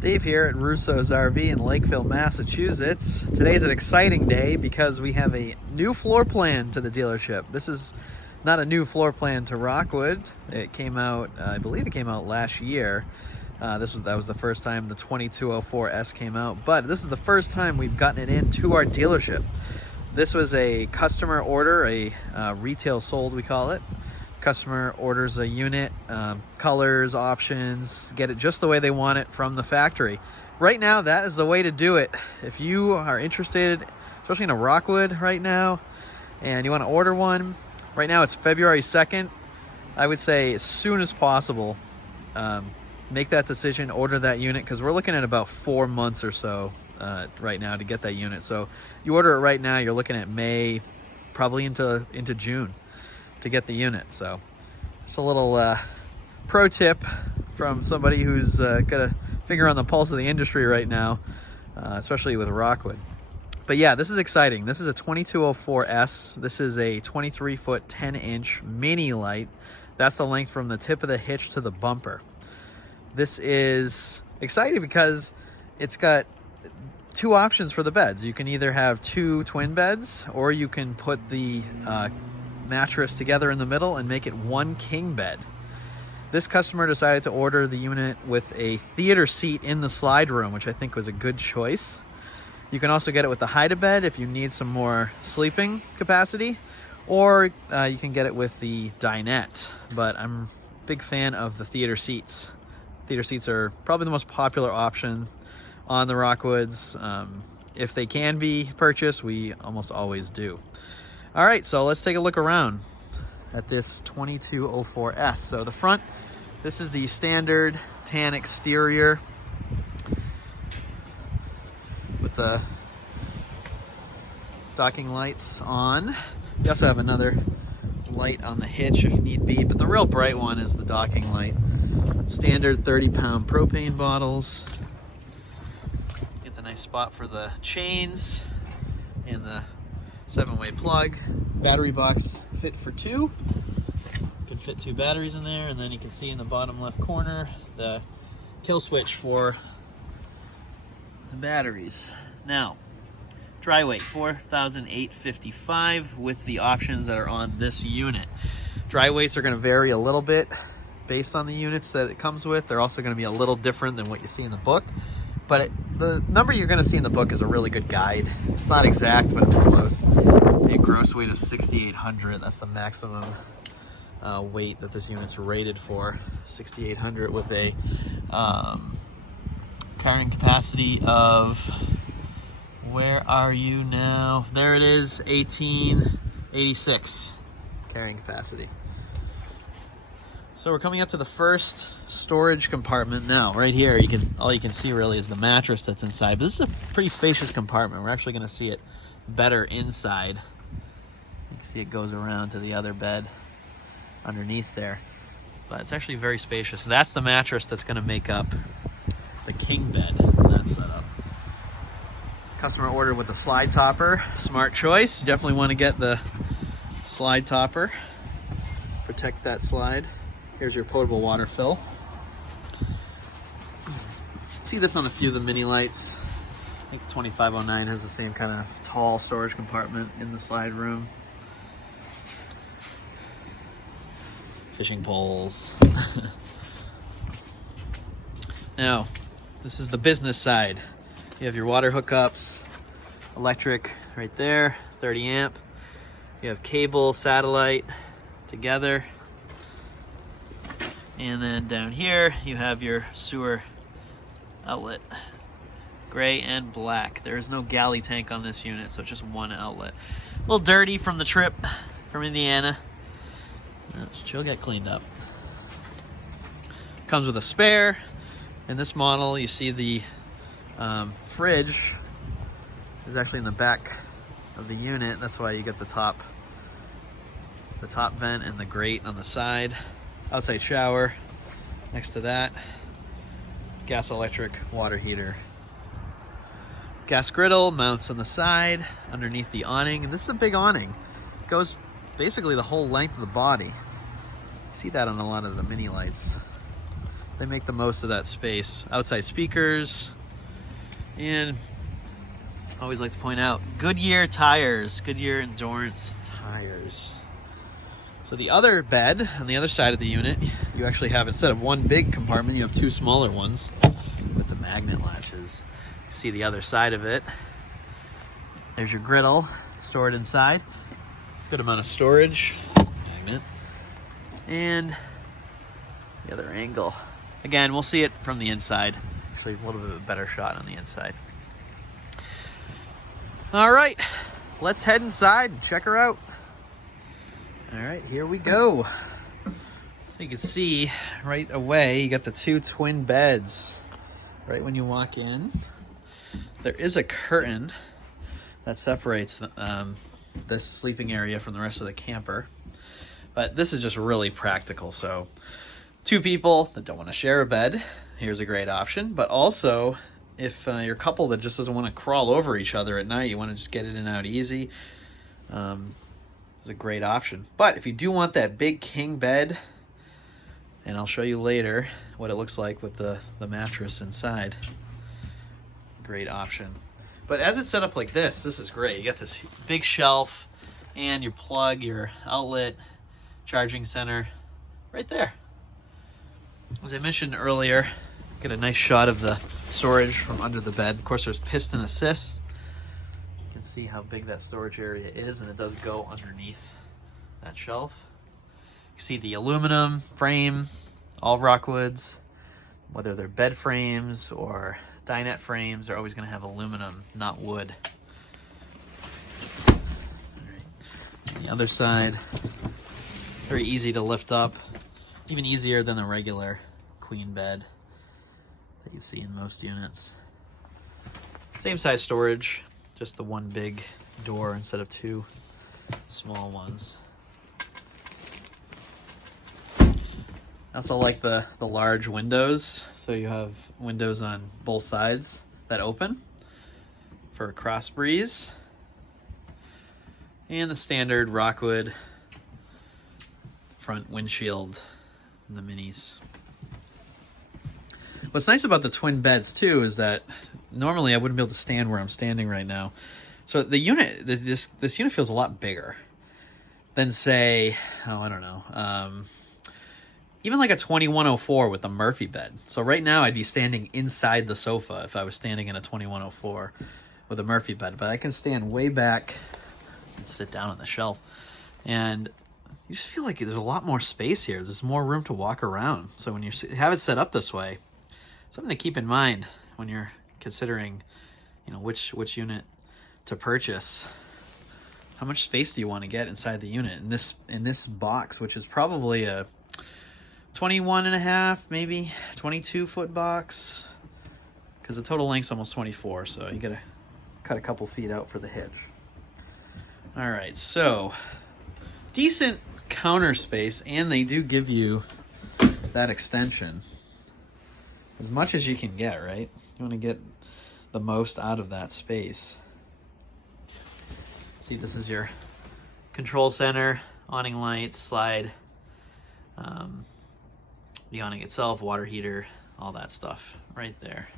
Dave here at Rousseau's RV in Lakeville, Massachusetts. Today's an exciting day because we have a new floor plan to the dealership. This is not a new floor plan to Rockwood. It came out, I believe it came out last year. That was the first time the 2204S came out, but this is the first time we've gotten it into our dealership. This was a customer order, a retail sold we call it. Customer orders a unit, colors, options, get it just the way they want it from the factory. Right now, that is the way to do it. If you are interested, especially in a Rockwood right now, and you want to order one, right now it's February 2nd. I would say as soon as possible, make that decision, order that unit, because we're looking at about 4 months or so right now to get that unit. So you order it right now, you're looking at May, probably into June to get the unit. So just a little pro tip from somebody who's got a finger on the pulse of the industry right now, especially with Rockwood. But yeah, this is exciting. This is a 2204S. This is a 23-foot 10-inch mini Lite. That's the length from the tip of the hitch to the bumper. This is exciting because it's got two options for the beds. You can either have two twin beds, or you can put the mattress together in the middle and make it one king bed. This customer decided to order the unit with a theater seat in the slide room, which I think was a good choice. You can also get it with the hide-a-bed if you need some more sleeping capacity, or you can get it with the dinette. But I'm a big fan of the theater seats. Theater seats are probably the most popular option on the Rockwoods. If they can be purchased, we almost always do. All right, so let's take a look around at this 2204S. So the front, this is the standard tan exterior with the docking lights on. We also have another light on the hitch if need be, but the real bright one is the docking light. Standard 30-pound propane bottles. Get the nice spot for the chains and the 7-way plug. Battery box fit for two. Can fit two batteries in there, and then you can see in the bottom left corner the kill switch for the batteries. Now, dry weight 4,855 with the options that are on this unit. Dry weights are going to vary a little bit based on the units that it comes with. They're also going to be a little different than what you see in the book. But the number you're going to see in the book is a really good guide. It's not exact, but it's close. See a gross weight of 6,800. That's the maximum weight that this unit's rated for. 6,800 with a carrying capacity of, where are you now? There it is, 1886 carrying capacity. So we're coming up to the first storage compartment now. Right here, all you can see really is the mattress that's inside. But this is a pretty spacious compartment. We're actually going to see it better inside. You can see it goes around to the other bed underneath there. But it's actually very spacious. So that's the mattress that's going to make up the king bed in that setup. Customer ordered with the slide topper. Smart choice. You definitely want to get the slide topper. Protect that slide. Here's your potable water fill. See this on a few of the mini lights. I think the 2509 has the same kind of tall storage compartment in the slide room. Fishing poles. Now, this is the business side. You have your water hookups, electric right there, 30 amp. You have cable, satellite together. And then down here, you have your sewer outlet, gray and black. There is no galley tank on this unit, so it's just one outlet. A little dirty from the trip from Indiana. She'll get cleaned up. Comes with a spare. In this model, you see the fridge is actually in the back of the unit. That's why you get the top vent and the grate on the side. Outside shower next to that. Gas electric water heater. Gas griddle mounts on the side underneath the awning. And this is a big awning. It goes basically the whole length of the body. You see that on a lot of the mini lights. they make the most of that space. Outside speakers, and I always like to point out Goodyear tires, Goodyear Endurance tires. So the other bed on the other side of the unit, you actually have, instead of one big compartment, you have two smaller ones with the magnet latches. You see the other side of it. There's your griddle stored inside. Good amount of storage. Magnet. And the other angle. Again, we'll see it from the inside. Actually, a little bit of a better shot on the inside. All right, let's head inside and check her out. All right, here we go. So you can see right away, you got the two twin beds. Right when you walk in, there is a curtain that separates this sleeping area from the rest of the camper. But this is just really practical. So two people that don't want to share a bed, here's a great option. But also, if you're a couple that just doesn't want to crawl over each other at night, you want to just get in and out easy, it's a great option. But if you do want that big king bed, and I'll show you later what it looks like with the mattress inside, great option. But as it's set up like this is great. You got this big shelf and your plug, your outlet, charging center right there. As I mentioned earlier, get a nice shot of the storage from under the bed. Of course, there's piston assist. You can see how big that storage area is, and it does go underneath that shelf. You see the aluminum frame, all Rockwoods, whether they're bed frames or dinette frames, they're always going to have aluminum, not wood. All right. On the other side, very easy to lift up, even easier than a regular queen bed that you see in most units. Same size storage, just the one big door instead of two small ones. I also like the large windows. So you have windows on both sides that open for a cross breeze. And the standard Rockwood front windshield in the minis. What's nice about the twin beds too is that normally I wouldn't be able to stand where I'm standing right now. So the unit, this unit feels a lot bigger than, say, oh, I don't know, even like a 2104 with a Murphy bed. So right now I'd be standing inside the sofa if I was standing in a 2104 with a Murphy bed, but I can stand way back and sit down on the shelf. And you just feel like there's a lot more space here. There's more room to walk around. So when you have it set up this way, something to keep in mind when you're considering, you know, which unit to purchase. How much space do you want to get inside the unit in this box, which is probably a 21 and a half, maybe 22 foot box, because the total length's almost 24, so you gotta cut a couple feet out for the hitch. All right, so decent counter space, and they do give you that extension as much as you can get, right? You want to get the most out of that space. See, this is your control center, awning lights, slide, the awning itself, water heater, all that stuff right there.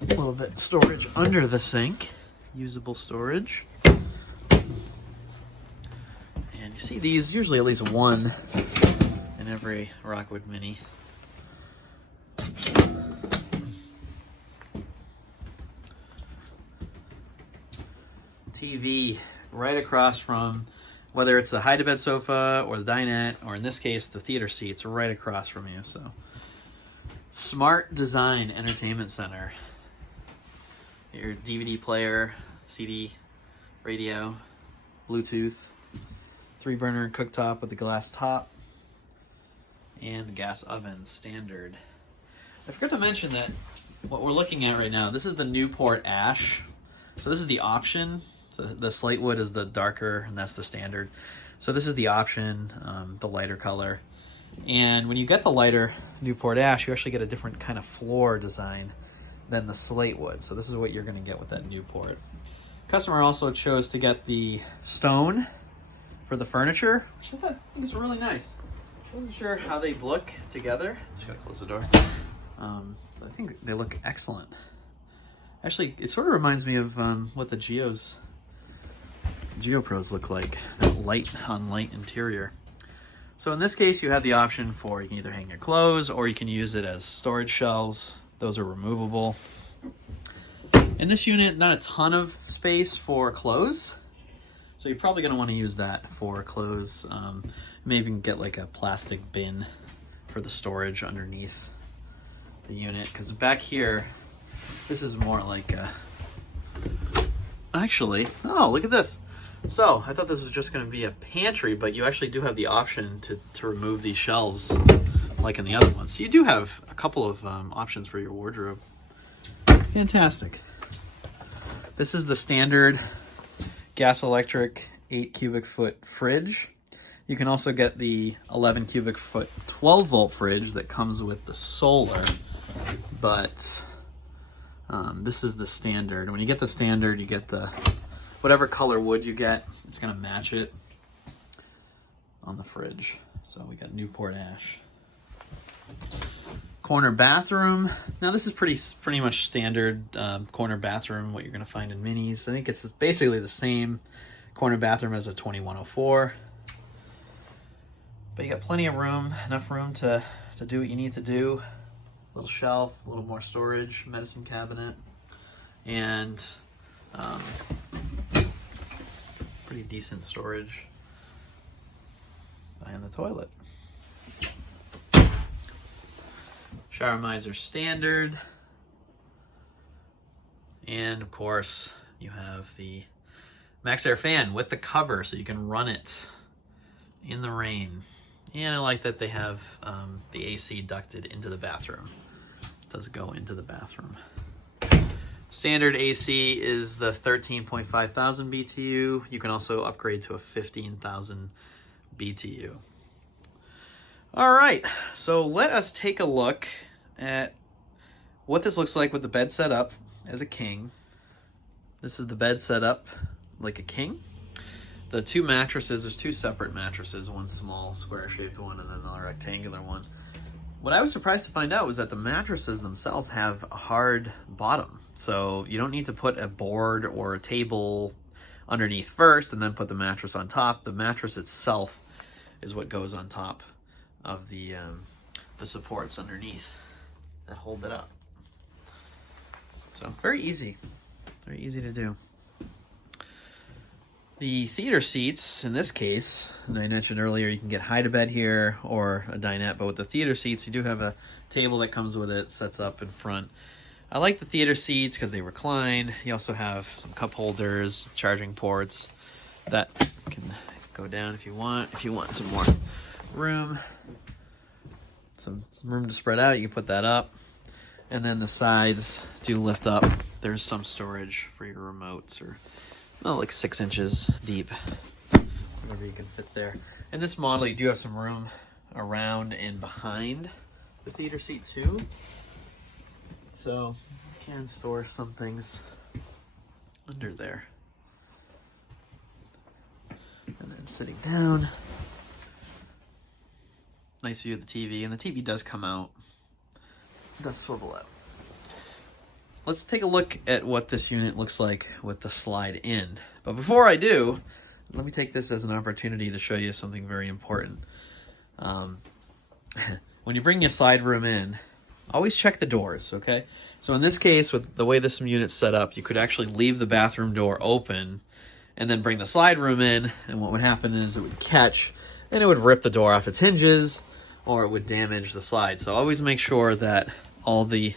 A little bit of storage under the sink, usable storage. And you see these, usually at least one in every Rockwood Mini. TV right across from, whether it's the hide-to-bed sofa or the dinette, or in this case, the theater seats, right across from you. So, smart design entertainment center. Your DVD player, CD, radio, Bluetooth, 3-burner cooktop with the glass top, and the gas oven standard. I forgot to mention that what we're looking at right now, this is the Newport Ash. So this is the option. So the slate wood is the darker, and that's the standard. So this is the option, the lighter color. And when you get the lighter Newport Ash, you actually get a different kind of floor design than the slate wood. So this is what you're going to get with that Newport. Customer also chose to get the stone for the furniture, which I think is really nice. I wasn't sure how they look together. Just gotta close the door. I think they look excellent. Actually, it sort of reminds me of what the GeoPros look like. That light on light interior. So in this case, you have the option for, you can either hang your clothes or you can use it as storage shelves. Those are removable. In this unit, not a ton of space for clothes. So you're probably gonna wanna use that for clothes. Maybe even get like a plastic bin for the storage underneath the unit. Because back here, this is more like a, actually, oh, look at this. So I thought this was just going to be a pantry, but you actually do have the option to remove these shelves like in the other ones. So you do have a couple of options for your wardrobe. Fantastic. This is the standard gas electric 8 cubic foot fridge. You can also get the 11 cubic foot 12 volt fridge that comes with the solar, but this is the standard. When you get the standard, you get the whatever color wood you get, it's gonna match it on the fridge. So we got Newport ash. Corner bathroom. Now this is pretty much standard corner bathroom, what you're gonna find in minis. I think it's basically the same corner bathroom as a 2104. But you got plenty of room, enough room to do what you need to do. Little shelf, a little more storage, medicine cabinet, and pretty decent storage behind the toilet. Shower miser standard. And of course, you have the max air fan with the cover so you can run it in the rain. And I like that they have the AC ducted into the bathroom. It does go into the bathroom. Standard AC is the 13.5 thousand BTU. You can also upgrade to a 15,000 BTU. All right, so let us take a look at what this looks like with the bed set up as a king. This is the bed set up like a king. The two mattresses, there's two separate mattresses, one small square-shaped one and then another rectangular one. What I was surprised to find out was that the mattresses themselves have a hard bottom. So you don't need to put a board or a table underneath first and then put the mattress on top. The mattress itself is what goes on top of the supports underneath that hold it up. So very easy to do. The theater seats, in this case, and I mentioned earlier, you can get hide-a-bed here or a dinette, but with the theater seats, you do have a table that comes with it, sets up in front. I like the theater seats because they recline. You also have some cup holders, charging ports that can go down if you want. If you want some more room, some room to spread out, you can put that up. And then the sides do lift up. There's some storage for your remotes or like 6 inches deep, whatever you can fit there. In this model, you do have some room around and behind the theater seat too. So you can store some things under there. And then sitting down, nice view of the TV, and the TV does come out, it does swivel out. Let's take a look at what this unit looks like with the slide in. But before I do, let me take this as an opportunity to show you something very important. When you bring your side room in, always check the doors, okay? So in this case, with the way this unit's set up, you could actually leave the bathroom door open and then bring the side room in, and what would happen is it would catch and it would rip the door off its hinges or it would damage the slide. So always make sure that all the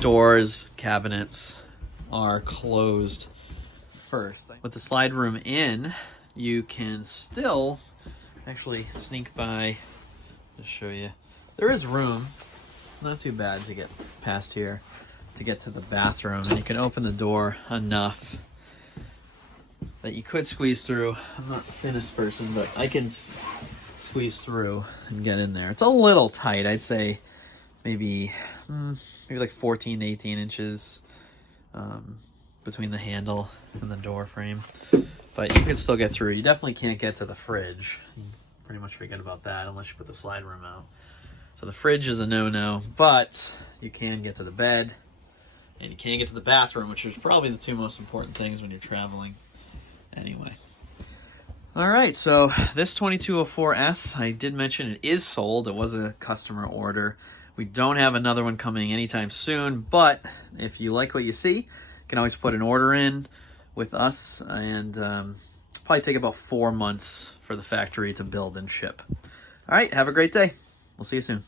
doors, cabinets are closed first. With the slide room in, you can still actually sneak by to show you. There is room, not too bad to get past here to get to the bathroom, and you can open the door enough that you could squeeze through. I'm not the thinnest person, but I can squeeze through and get in there. It's a little tight, I'd say maybe like 14 to 18 inches between the handle and the door frame, but you can still get through. You definitely can't get to the fridge. pretty much forget about that unless you put the slide room out. So the fridge is a no-no, but you can get to the bed and you can get to the bathroom, which is probably the two most important things when you're traveling anyway. All right, so this 2204S, I did mention it is sold. It was a customer order. We don't have another one coming anytime soon, but if you like what you see, you can always put an order in with us, and probably take about 4 months for the factory to build and ship. All right, have a great day. We'll see you soon.